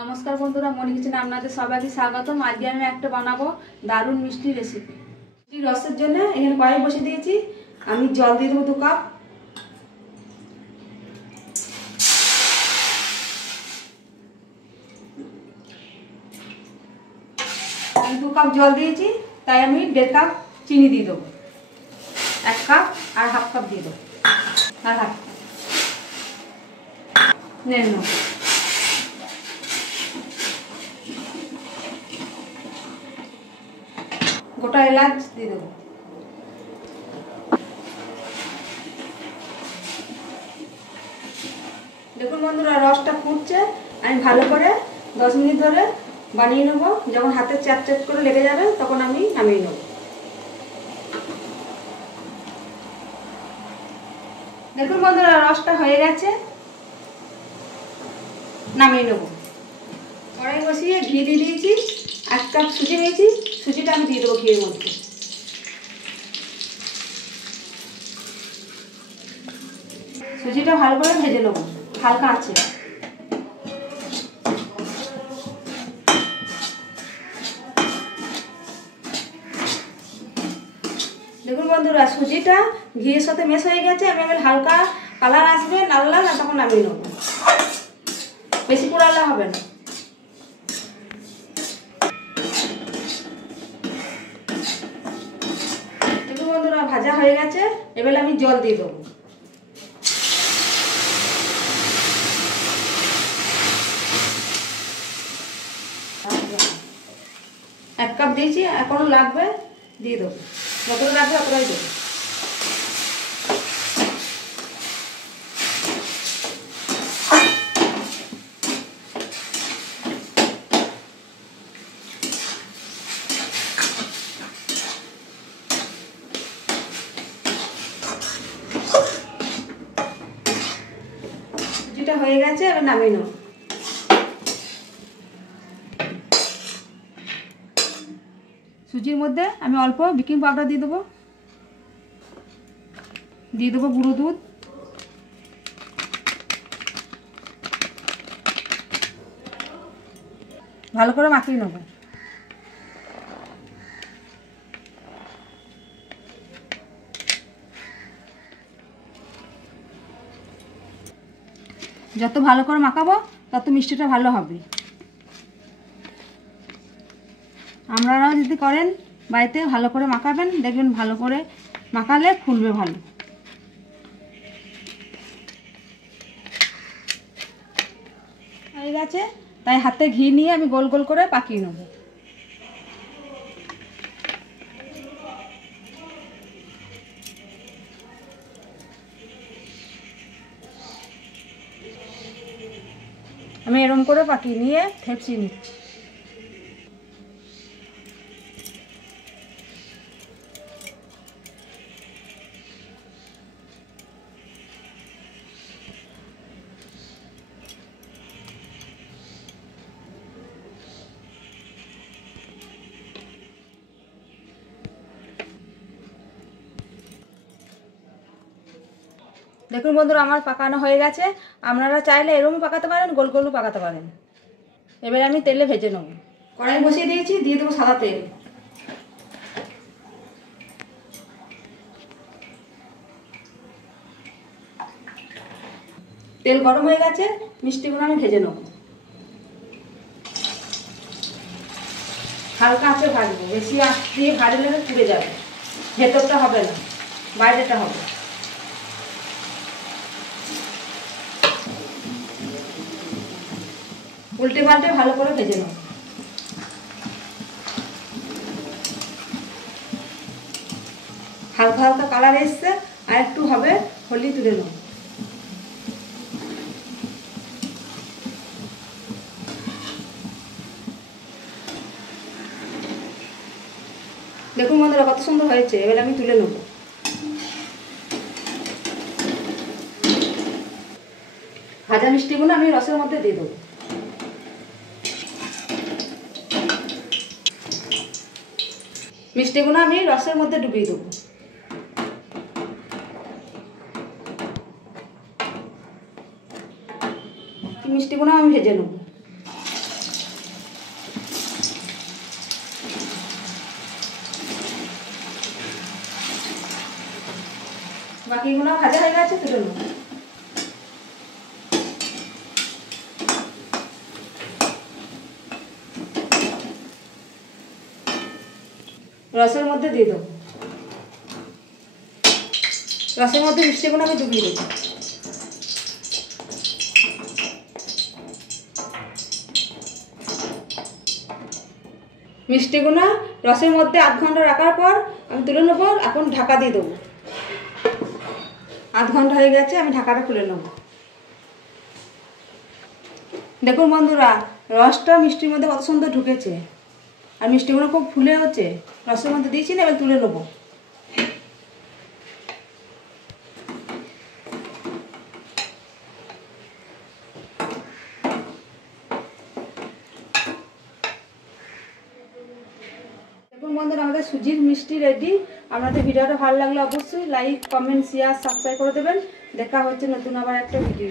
নমস্কার বন্ধুরা, মনি কিচেনে আপনাদের সবাইকে স্বাগতম। আজকে আমি একটা বানাবো দারুণ মিষ্টি রেসিপি। মিষ্টি রসের জন্য এখানে কড়াই বসিয়ে দিয়েছি। আমি জল দিয়ে দেবো 2 কাপ। আমি 2 কাপ জল দিয়েছি, তাই আমি 1.5 কাপ চিনি দিয়ে দেবো। 1 কাপ আর হাফ কাপ দিয়ে দেবো, আর হাফ নেন। গোটা এলাচ দিয়ে দেবো। দেখুন বন্ধুরা, রসটা ফুটছে। আমি ভালো করে 10 মিনিট ধরে বানিয়ে নেবো। যখন হাতে চ্যাট চ্যাট করে লেগে যাবে তখন আমি নামিয়ে নেব। দেখুন বন্ধুরা, রসটা হয়ে গেছে, নামিয়ে নেব। কড়াই বসিয়ে ঘি দিয়ে দিয়েছি। 1 কাপ সুজি নিয়েছি, সুজিটা আমি দিয়ে দেবো ঘিয়ের মধ্যে। সুজিটা ভালো করে ভেজে নেব হালকা আছে। দেখুন বন্ধুরা, সুজিটা ঘিয়ের সাথে মেশ হয়ে গেছে। আমি হালকা কালার আসবে, লাল লাল, আর তখন নামিয়ে নেব। বেশি পোড়ালে হবে না। দেখুন বন্ধুরা, ভাজা হয়ে গেছে। এবার আমি জল দিয়ে দেবো। এক কাপ দিয়েছি, এখনো লাগবে, দিয়ে দেবো। যতটা লাগবে অতটাই দেবো। সুজিটা হয়ে গেছে, এবার নামিয়ে নেব। সুজির মধ্যে আমি অল্প বেকিং পাউডার দিয়ে দেবো। দিয়ে দেবো গুঁড়ো দুধ। ভালো করে মাখিয়ে নেব। যত ভালো করে মাখাবো তত মিষ্টিটা ভালো হবে। আপনারাও যদি করেন বাড়িতে ভালো করে মাখাবেন, দেখবেন ভালো করে মাখালে ফুলবে ভালো। হয়ে গেছে, তাই হাতে ঘি নিয়ে আমি গোল গোল করে পাকিয়ে নেব। আমি এরম করে পাকিয়ে নিয়ে থেপসিয়ে নিচ্ছি। দেখুন বন্ধুরা, আমার পাকানো হয়ে গেছে। আপনারা চাইলে এরকম পাকাতে পারেন, গোল গোলও পাকাতে পারেন। এবার আমি তেলে ভেজে নেব। কড়াই বসিয়ে দিয়েছি, দিয়ে দেবো সাদা তেল। তেল গরম হয়ে গেছে, মিষ্টিগুলো আমি ভেজে নেব। হালকা আঁচে ভাজবো, বেশি আঁচ দিয়ে ভাজলে পুড়ে যাবে। ভেতরটা হবে না, বাইরেটা হবে। উল্টে পাল্টে ভালো করে ভেজে নেব। হালকা হালকা কালার এসছে, আর একটু হবে, হলি তুলে নেব। দেখুন বন্ধুরা, কত সুন্দর হয়েছে। এবার আমি তুলে নেব। ভাজা মিষ্টিগুলো আমি রসের মধ্যে দিয়ে দেবো। মিষ্টিগুলো আমি রসের মধ্যে ডুবিয়ে দেবো। মিষ্টিগুলো আমি ভেজে নেব। বাকিগুলো ভাজা হয়ে গেছে, তুলে নেব। রসের মধ্যে দিয়ে দেবো। রসের মধ্যে মিষ্টিগুলো আমি ডুবিয়ে দেবো। মিষ্টিগুলো রসের মধ্যে আধ ঘন্টা রাখার পর আমি তুলে নেবো। এখন ঢাকা দিয়ে দেবো। আধ ঘন্টা হয়ে গেছে, আমি ঢাকাটা খুলে নেব। দেখুন বন্ধুরা, রসটা মিষ্টির মধ্যে কত সুন্দর ঢুকেছে, আর মিষ্টিগুলো খুব ফুলে হচ্ছে। রসের মধ্যে দিয়েছি না, এবার তুলে নেবো। দেখুন বন্ধুরা, আমাদের সুজির মিষ্টি রেডি। আপনাদের ভিডিওটা ভালো লাগলে অবশ্যই লাইক, কমেন্ট, শেয়ার, সাবস্ক্রাইব করে দেবেন। দেখা হচ্ছে নতুন আবার একটা ভিডিও।